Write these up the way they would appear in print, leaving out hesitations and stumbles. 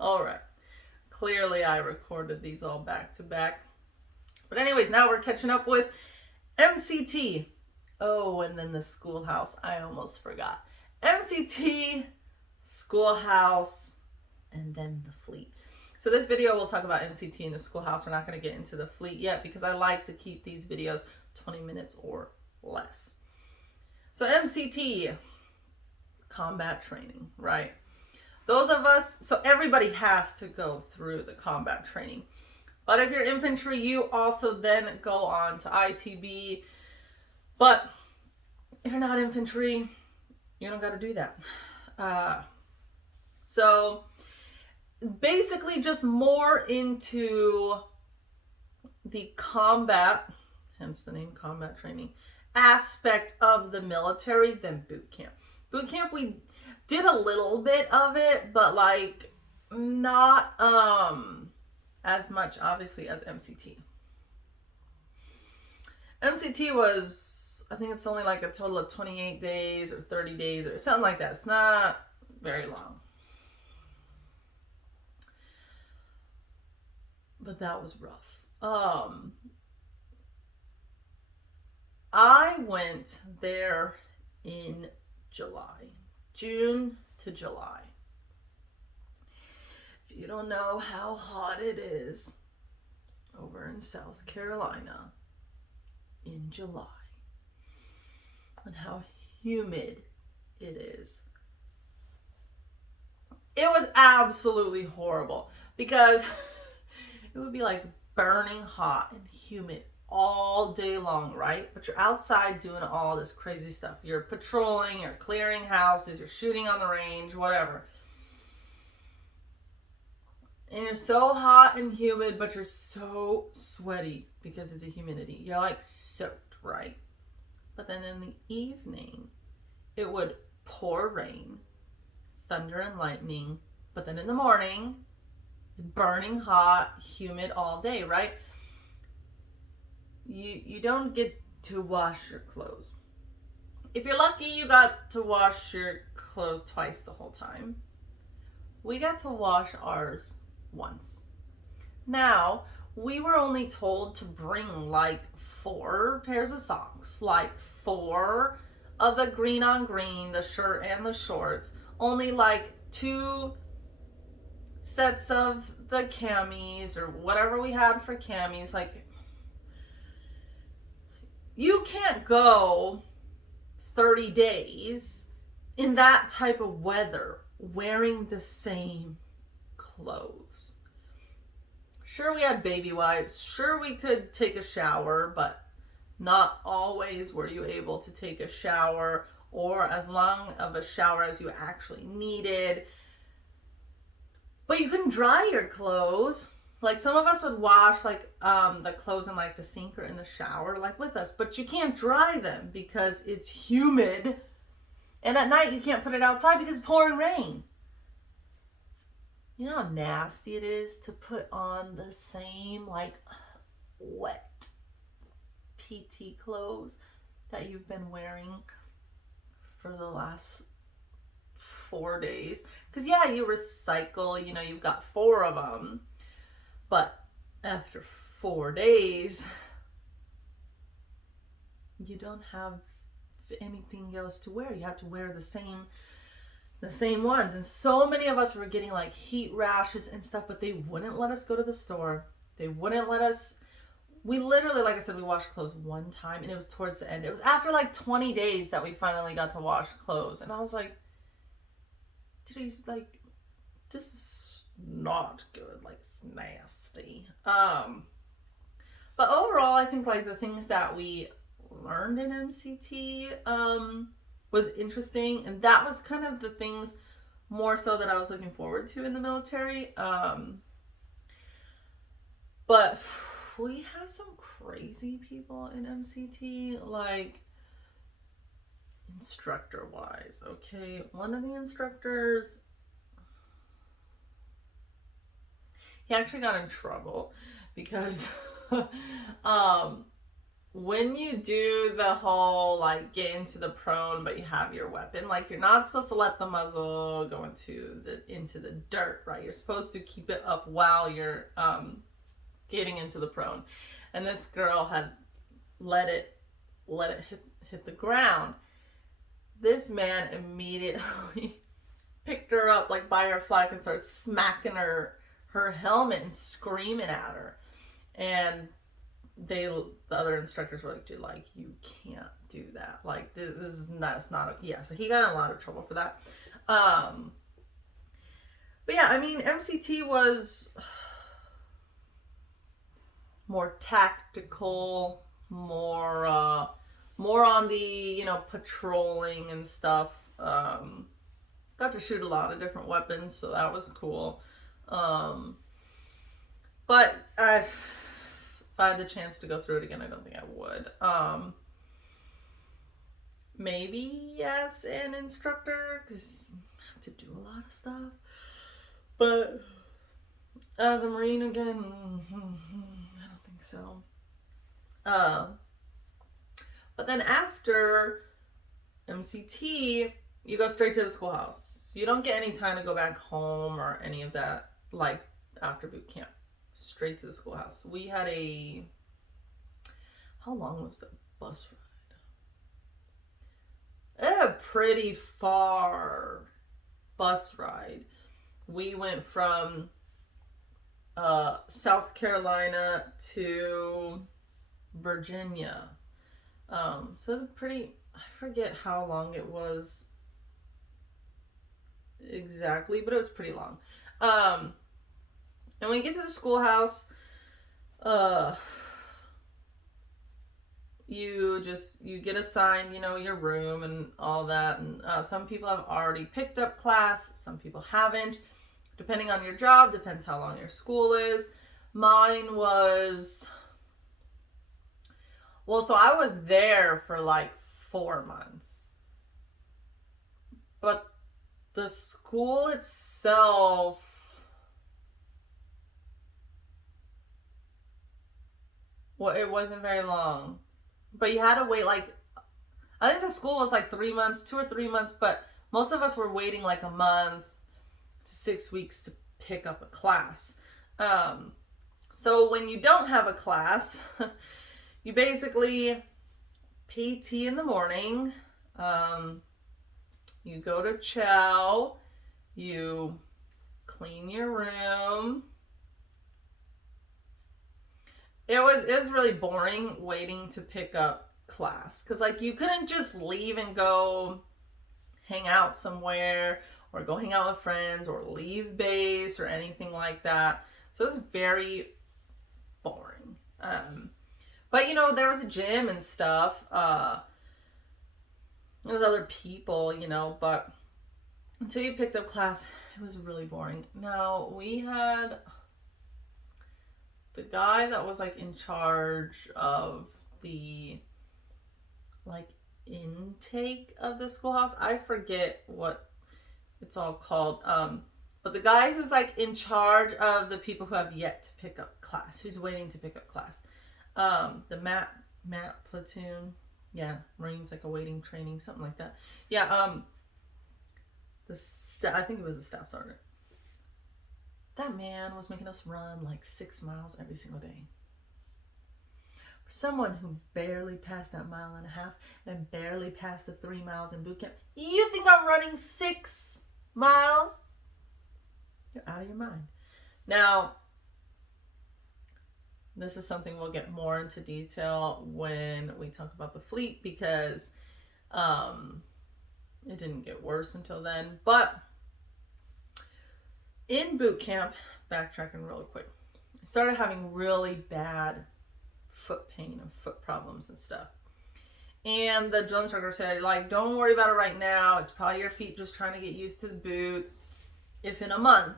All right. Clearly, I recorded these all back to back. But, anyways, now we're catching up with MCT. Oh, and then the Schoolhouse. I almost forgot. MCT, Schoolhouse, and then the Fleet. So this video will talk about MCT and the Schoolhouse. We're not going to get into the Fleet yet because I like to keep these videos 20 minutes or less. So MCT, combat training, right? Those of us, so everybody has to go through the combat training. But if you're infantry, you also then go on to ITB. But if you're not infantry, you don't got to do that. So basically just more into the combat, hence the name combat training, aspect of the military than boot camp. Boot camp, we did a little bit of it, but like not as much obviously as MCT. MCT was, I think it's only like a total of 28 days or 30 days or something like that. It's not very long. But that was rough. I went there in July, June to July. If you don't know how hot it is over in South Carolina in July and how humid it is, it was absolutely horrible because it would be like burning hot and humid all day long, right? But you're outside doing all this crazy stuff. You're patrolling, you're clearing houses, you're shooting on the range, whatever. And you're so hot and humid, but you're so sweaty because of the humidity. You're like soaked, right? But then in the evening, it would pour rain, thunder and lightning. But then in the morning, it's burning hot, humid all day, right? You don't get to wash your clothes. If you're lucky, you got to wash your clothes twice the whole time. We got to wash ours once. Now, we were only told to bring like 4 pairs of socks, like 4 of the green on green, the shirt and the shorts, only like 2 sets of the camis or whatever we had for camis. Like, you can't go 30 days in that type of weather wearing the same clothes. Sure, we had baby wipes. Sure, we could take a shower, but not always were you able to take a shower or as long of a shower as you actually needed. But you couldn't dry your clothes. Like, some of us would wash like the clothes in like the sink or in the shower, like with us, but you can't dry them because it's humid. And at night you can't put it outside because it's pouring rain. You know how nasty it is to put on the same like wet PT clothes that you've been wearing for the last 4 days? Because yeah, you recycle, you know, you've got 4 of them. But after 4 days, you don't have anything else to wear. You have to wear the same ones. And so many of us were getting like heat rashes and stuff, but they wouldn't let us go to the store. They wouldn't let us. We literally, like I said, we washed clothes one time, and it was towards the end. It was after like 20 days that we finally got to wash clothes. And I was like, dude, like, this is not good. Like, it's nasty. But overall, I think like the things that we learned in MCT was interesting, and that was kind of the things more so that I was looking forward to in the military. But we had some crazy people in MCT, like instructor wise. Okay, one of the instructors, he actually got in trouble because when you do the whole like get into the prone but you have your weapon, like you're not supposed to let the muzzle go into the dirt, right? You're supposed to keep it up while you're getting into the prone. And this girl had let it hit the ground. This man immediately picked her up like by her flag and started smacking her helmet and screaming at her. And the other instructors were like, dude, like, you can't do that. Like, this is that's not okay. Yeah, so he got in a lot of trouble for that. But yeah, I mean, MCT was more tactical, more on the, patrolling and stuff. Got to shoot a lot of different weapons, so that was cool. But if I had the chance to go through it again, I don't think I would. Maybe as an instructor, because you have to do a lot of stuff. But as a Marine again, I don't think so. But then after MCT, you go straight to the schoolhouse. So you don't get any time to go back home or any of that, like after boot camp. Straight to the schoolhouse. We had how long was the bus ride? A pretty far bus ride. We went from South Carolina to Virginia. So it was pretty, I forget how long it was exactly, but it was pretty long. And when you get to the schoolhouse, you get assigned, your room and all that. And some people have already picked up class, some people haven't. Depending on your job, depends how long your school is. Mine was, well, so I was there for like 4 months. But the school itself, well, it wasn't very long. But you had to wait like, I think the school was like 3 months, 2 or 3 months, but most of us were waiting like a month to 6 weeks to pick up a class. So when you don't have a class, you basically PT in the morning, you go to chow, you clean your room. It was really boring waiting to pick up class, because like you couldn't just leave and go hang out somewhere or go hang out with friends or leave base or anything like that. So it was very boring. But there was a gym and stuff. There was other people, but until you picked up class, it was really boring. Now we had the guy that was like in charge of the like intake of the schoolhouse. I forget what it's all called. But the guy who's like in charge of the people who have yet to pick up class, who's waiting to pick up class. The MAT platoon. Yeah, Marines like awaiting training, something like that. Yeah, I think it was a staff sergeant. That man was making us run like 6 miles every single day. For someone who barely passed that 1.5 miles and barely passed the 3 miles in boot camp, you think I'm running 6 miles? You're out of your mind. Now, this is something we'll get more into detail when we talk about the fleet, because it didn't get worse until then. But in boot camp, backtracking really quick, I started having really bad foot pain and foot problems and stuff. And the drill instructor said, like, don't worry about it right now. It's probably your feet just trying to get used to the boots. If in a month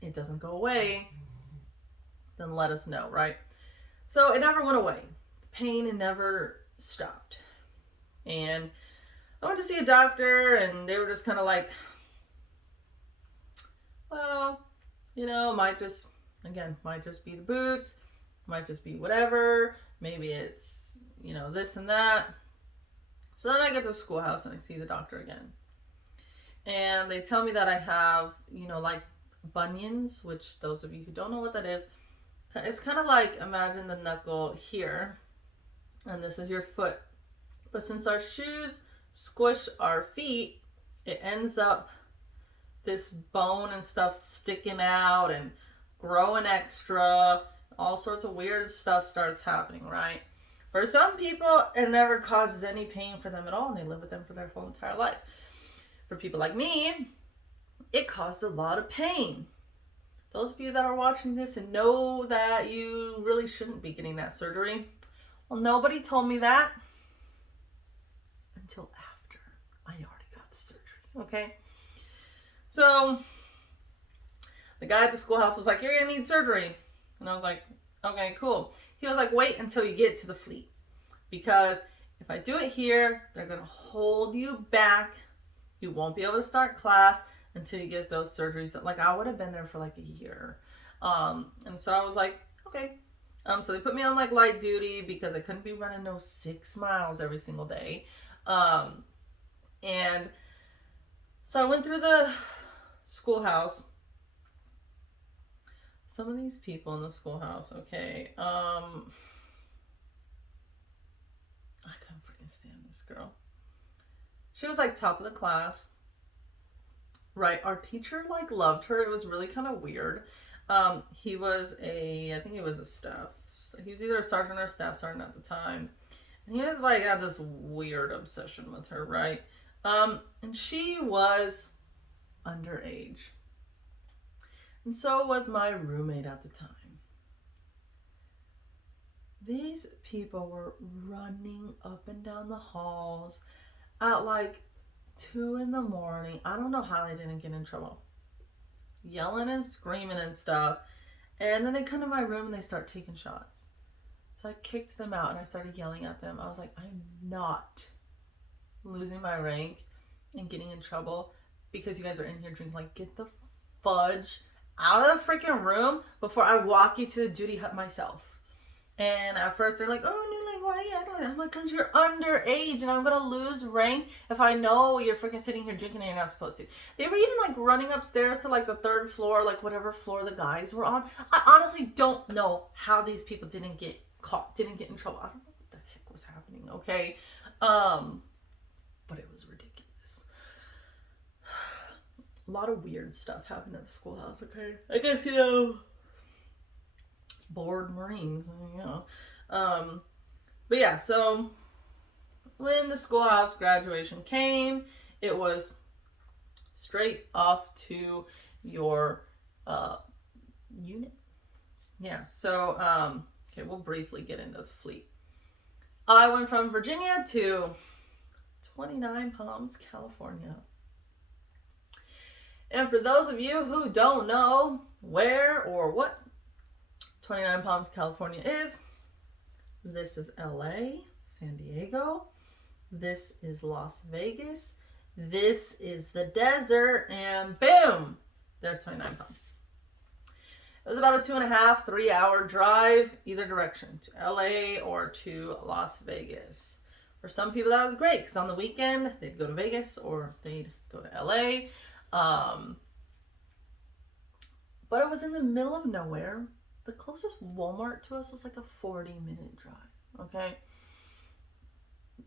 it doesn't go away, then let us know, right? So it never went away. The pain never stopped. And I went to see a doctor, and they were just kind of like, well, might just be the boots. might just be whatever. Maybe it's, this and that. So then I get to Schoolhouse and I see the doctor again. And they tell me that I have, like bunions, which those of you who don't know what that is, it's kind of like, imagine the knuckle here, and this is your foot. But since our shoes squish our feet, it ends up this bone and stuff sticking out and growing extra. All sorts of weird stuff starts happening, right? For some people, it never causes any pain for them at all, and they live with them for their whole entire life. For people like me, it caused a lot of pain. Those of you that are watching this and know that you really shouldn't be getting that surgery, well, nobody told me that until after I already got the surgery, okay? So the guy at the Schoolhouse was like, you're gonna need surgery. And I was like, okay, cool. He was like, wait until you get to the fleet, because if I do it here, they're gonna hold you back. You won't be able to start class until you get those surgeries. That, like, I would have been there for like a year. And so I was like, okay. So they put me on like light duty because I couldn't be running no 6 miles every single day. And so I went through the Schoolhouse. Some of these people in the Schoolhouse, okay. I couldn't freaking stand this girl. She was like top of the class. Right, our teacher like loved her. It was really kind of weird. He was I think he was a staff. So he was either a sergeant or a staff sergeant at the time. And he was like had this weird obsession with her, right? And she was underage. And so was my roommate at the time. These people were running up and down the halls at like 2 in the morning. I don't know how they didn't get in trouble. Yelling and screaming and stuff. And then they come to my room and they start taking shots. So I kicked them out and I started yelling at them. I was like, I'm not losing my rank and getting in trouble because you guys are in here drinking. Like, get the fudge out of the freaking room before I walk you to the duty hut myself. And at first they're like, oh, no, like, why are you acting like that? I'm like, because you're underage and I'm going to lose rank if I know you're freaking sitting here drinking and you're not supposed to. They were even like running upstairs to like the 3rd floor, like whatever floor the guys were on. I honestly don't know how these people didn't get caught, didn't get in trouble. I don't know what the heck was happening, okay? But it was ridiculous. A lot of weird stuff happened at the Schoolhouse, okay? I guess, bored Marines, but yeah, so when the Schoolhouse graduation came, it was straight off to your unit. Yeah, so okay, we'll briefly get into the fleet. I went from Virginia to 29 Palms, California. And for those of you who don't know where or what 29 Palms, California is, this is LA, San Diego, this is Las Vegas, this is the desert, and boom, there's 29 Palms. It was about a 2.5, 3 hour drive either direction, to LA or to Las Vegas. For some people that was great, because on the weekend they'd go to Vegas or they'd go to LA. But it was in the middle of nowhere. The closest Walmart to us was like a 40-minute drive, okay?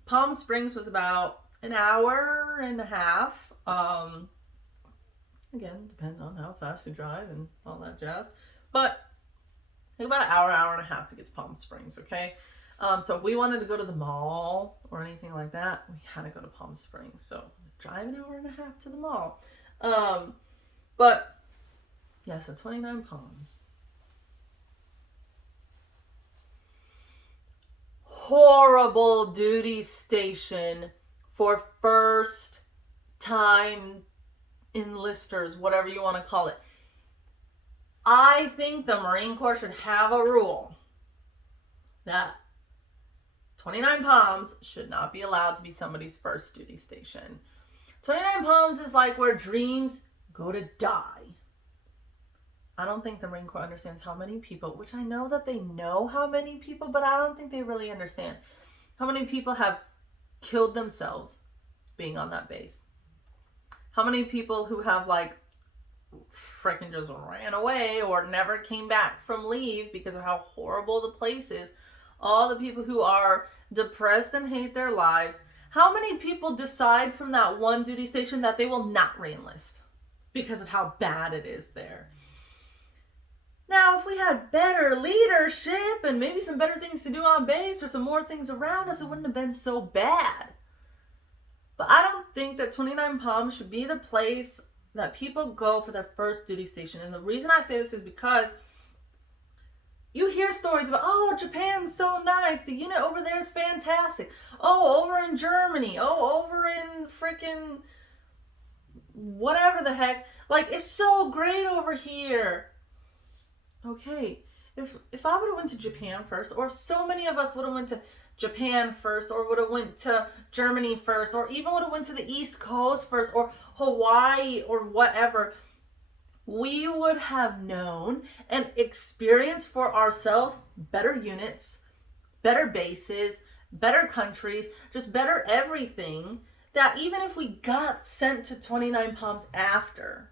Palm Springs was about an hour and a half. Again, depending on how fast you drive and all that jazz. But about an hour and a half to get to Palm Springs, okay? So if we wanted to go to the mall or anything like that, we had to go to Palm Springs. So drive an hour and a half to the mall. But yeah, so 29 Palms. Horrible duty station for first time enlisters, whatever you want to call it. I think the Marine Corps should have a rule that 29 Palms should not be allowed to be somebody's first duty station. 29 Palms is like where dreams go to die. I don't think the Marine Corps understands how many people, which I know that they know how many people, but I don't think they really understand how many people have killed themselves being on that base. How many people who have like freaking just ran away or never came back from leave because of how horrible the place is. All the people who are depressed and hate their lives. How many people decide from that one duty station that they will not reenlist because of how bad it is there? Now, if we had better leadership and maybe some better things to do on base or some more things around us, it wouldn't have been so bad. But I don't think that 29 Palms should be the place that people go for their first duty station. And the reason I say this is because you hear stories about, oh, Japan's so nice. The unit over there is fantastic. Oh, over in Germany. Oh, over in freaking whatever the heck. Like, it's so great over here. Okay, if I would have went to Japan first, or so many of us would have went to Japan first, or would have went to Germany first, or even would have went to the East Coast first, or Hawaii, or whatever, we would have known and experienced for ourselves better units, better bases, better countries, just better everything, that even if we got sent to 29 Palms after,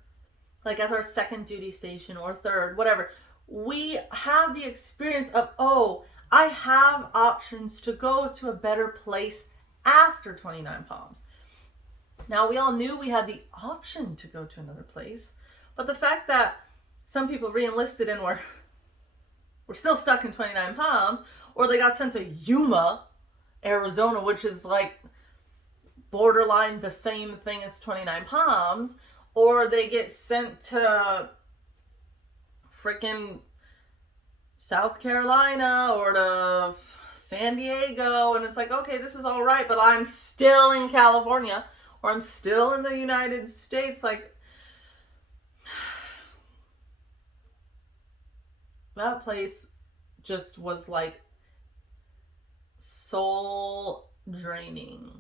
like as our second duty station or third, whatever, we have the experience of, oh, I have options to go to a better place after 29 Palms. Now, we all knew we had the option to go to another place, but the fact that some people re-enlisted and were still stuck in 29 Palms, or they got sent to Yuma, Arizona, which is like borderline the same thing as 29 Palms, or they get sent to freaking South Carolina or to San Diego, and it's like, okay, this is all right, but I'm still in California, or I'm still in the United States. Like, that place just was like soul draining.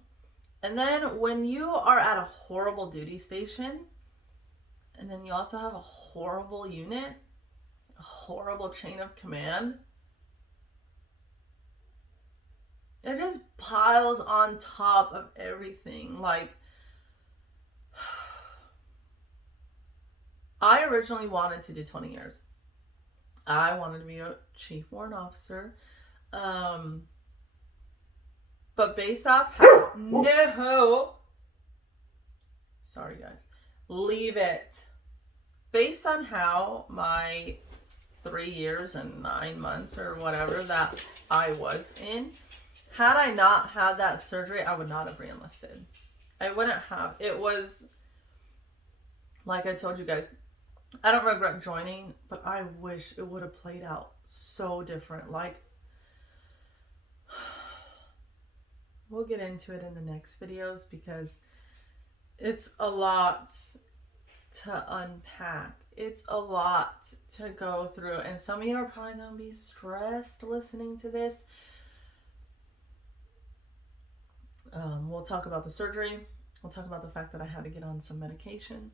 And then when you are at a horrible duty station, and then you also have a horrible unit, a horrible chain of command, it just piles on top of everything. Like, I originally wanted to do 20 years. I wanted to be a chief warrant officer. But based off how, no, sorry guys, leave it. Based on how my 3 years and 9 months or whatever that I was in, had I not had that surgery, I would not have re-enlisted. I wouldn't have. It was, like I told you guys, I don't regret joining, but I wish it would have played out so different. Like, we'll get into it in the next videos because it's a lot to unpack. It's a lot to go through, and some of you are probably going to be stressed listening to this. We'll talk about the surgery. We'll talk about the fact that I had to get on some medication.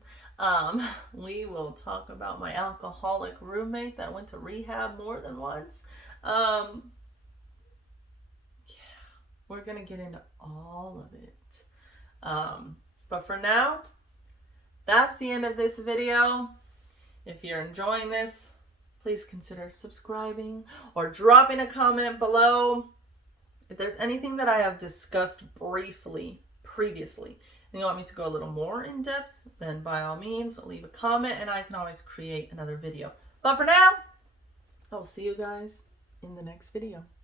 We will talk about my alcoholic roommate that went to rehab more than once. Yeah, we're going to get into all of it. But for now, that's the end of this video. If you're enjoying this, please consider subscribing or dropping a comment below. If there's anything that I have discussed briefly previously and you want me to go a little more in depth, then by all means, leave a comment and I can always create another video. But for now, I will see you guys in the next video.